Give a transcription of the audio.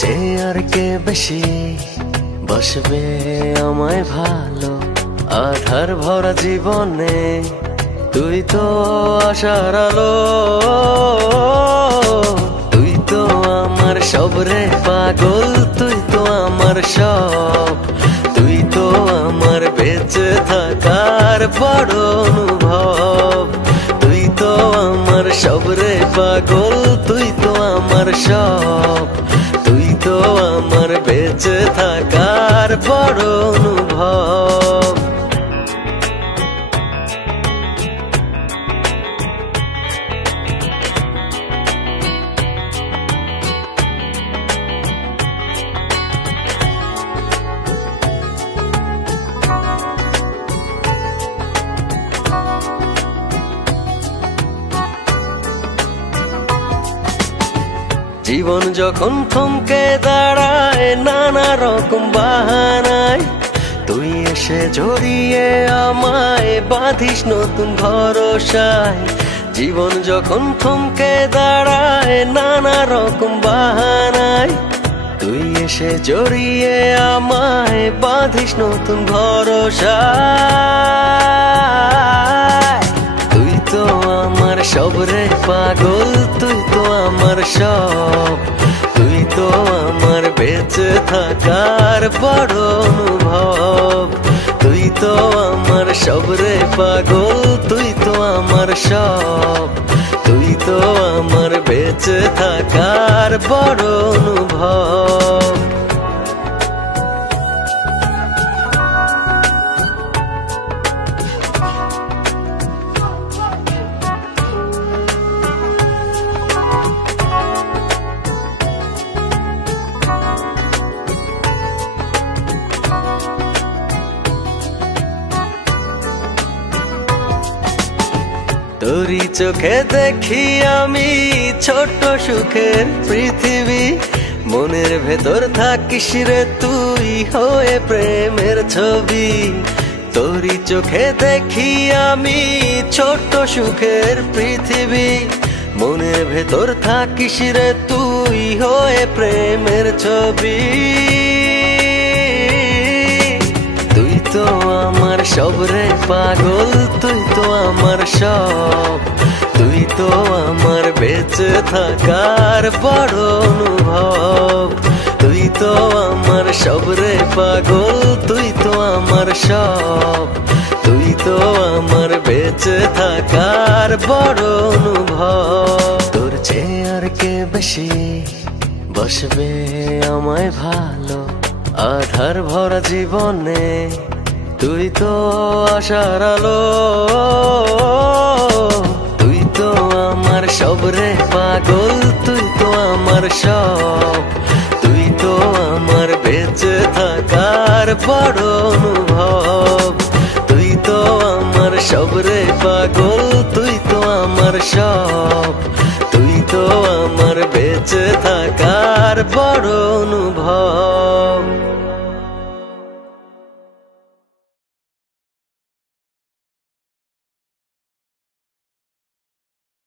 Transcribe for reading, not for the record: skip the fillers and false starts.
চেয়ে আর কে বেশি বসবে আমায় ভালো আধার ভরা জীবনে তুই তো আশার আলো তুই তো আমার সব রে পাগল তুই তো আমার সব তুই তো আমার বেঁচে থাকার বড় অনুভব তুই তো আমার সব রে পাগল তুই তো আমার সব তুই তো আমার বেঁচে থাকার বড় অনুভব জীবন যখন থমকে দাঁড়ায় নানা রকম বাহানায় তুই এসে জড়িয়ে আমায় বাঁধিস নতুন ভরসায় জীবন যখন থমকে দাঁড়ায় নানা রকম বাহানায় তুই এসে জড়িয়ে আমায় বাঁধিস নতুন ভরসায় তুই তো আমার সব রে পাগল তুই তো আমার সব তুই তো আমার বেঁচে থাকার বড় অনুভব তুই তো আমার সব রে পাগল তুই তো আমার সব তুই তো আমার বেঁচে থাকার বড় অনুভব তোরি চোখে দেখি আমি ছোট্ট সুখের পৃথিবী মনের ভেতর থাকিস রে তুই হয়ে প্রেমের ছবি তোরি চোখে দেখি আমি ছোট্ট সুখের পৃথিবী মনের ভেতর থাকিস রে তুই হয়ে প্রেমের ছবি তুই তো আমার সব রে পাগল তুই তো আমার সব তুই তো আমার বেঁচে থাকার বড় অনুভব তুই তো আমার সব রে পাগল তুই তো আমার সব তুই তো আমার বেঁচে থাকার বড় অনুভব তোর চেয়ে আর কে বেশি বসবে আমায় ভালো আধার ভরা জীবনে তুই তো আশার আলো তুই তো আমার সব রে পাগল তুই তো আমার সব তুই তো আমার বেঁচে থাকার বড় অনুভব তুই তো আমার সব রে পাগল তুই তো আমার সব তুই তো আমার বেঁচে থাকার বড় অনুভব।